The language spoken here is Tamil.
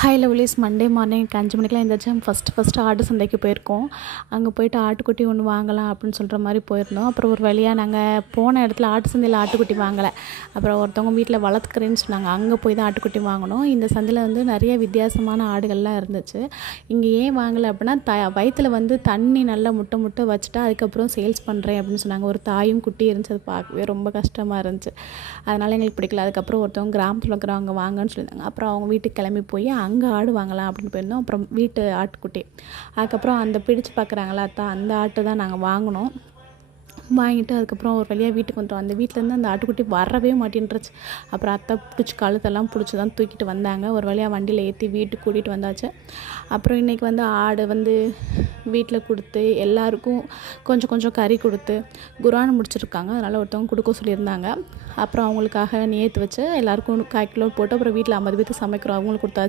Hi lovelies. மண்டே மார்னிங் 5 மணிக்கெலாம் எந்திரிச்சு ஃபஸ்ட்டு ஆட்டு சந்தைக்கு போயிருக்கோம். அங்கே போயிட்டு ஆட்டுக்குட்டி ஒன்று வாங்கலாம் அப்படின்னு சொல்கிற மாதிரி போயிருந்தோம். அப்புறம் ஒரு வழியாக நாங்கள் போன இடத்துல ஆட்டு சந்தையில் ஆட்டுக்குட்டி வாங்கலை. அப்புறம் ஒருத்தவங்க வீட்டில் வளர்த்துக்கிறேன்னு சொன்னாங்க. அங்கே போய் தான் ஆட்டுக்குட்டி வாங்கினோம். இந்த சந்தையில் வந்து நிறைய வித்தியாசமான ஆடுகள்லாம் இருந்துச்சு. இங்கே ஏன் வாங்கலை அப்படின்னா, வயிற்றில் வந்து தண்ணி நல்லா முட்டை முட்டை வச்சுட்டா அதுக்கப்புறம் சேல்ஸ் பண்ணுறேன் அப்படின்னு சொன்னாங்க. ஒரு தாயும் குட்டி இருந்துச்சு. அது பார்க்கவே ரொம்ப கஷ்டமாக இருந்துச்சு. அதனால் எங்களுக்கு பிடிக்கல. அதுக்கப்புறம் ஒருத்தவங்க கிராமத்தில் இருக்கிறவங்க வாங்கன்னு சொல்லியிருந்தாங்க. அப்புறம் அவங்க வீட்டுக்கு கிளம்பி போய் அங்கே ஆடு வாங்கலாம் அப்படின்னு போயிருந்தோம். அப்புறம் வீட்டு ஆட்டுக்குட்டி, அதுக்கப்புறம் அந்த பிடிச்சு பார்க்குறாங்களா அத்தான், அந்த ஆட்டு தான் நாங்கள் வாங்கினோம். வாங்கிட்டு அதுக்கப்புறம் ஒரு வழியாக வீட்டுக்கு வந்துட்டோம். அந்த வீட்டிலேருந்து அந்த ஆட்டுக்குட்டி வரவே மாட்டேன்ருச்சு. அப்புறம் அத்தை பிடிச்சி கழுத்தெல்லாம் பிடிச்சி தான் தூக்கிட்டு வந்தாங்க. ஒரு வழியாக வண்டியில் ஏற்றி வீட்டுக்கு கூட்டிகிட்டு வந்தாச்சு. அப்புறம் இன்றைக்கி வந்து ஆடு வந்து வீட்டில் கொடுத்து எல்லாருக்கும் கொஞ்சம் கொஞ்சம் கறி கொடுத்து குரான் முடிச்சிருக்காங்க. அதனால் ஒருத்தவங்க கொடுக்க சொல்லியிருந்தாங்க. அப்புறம் அவங்களுக்காக நேற்று வச்சு எல்லாருக்கும் 1/4 கிலோ போட்டு அப்புறம் வீட்டில் 50 பேருக்கு சமைக்கிறோம். அவங்களுக்கு கொடுத்தாச்சு.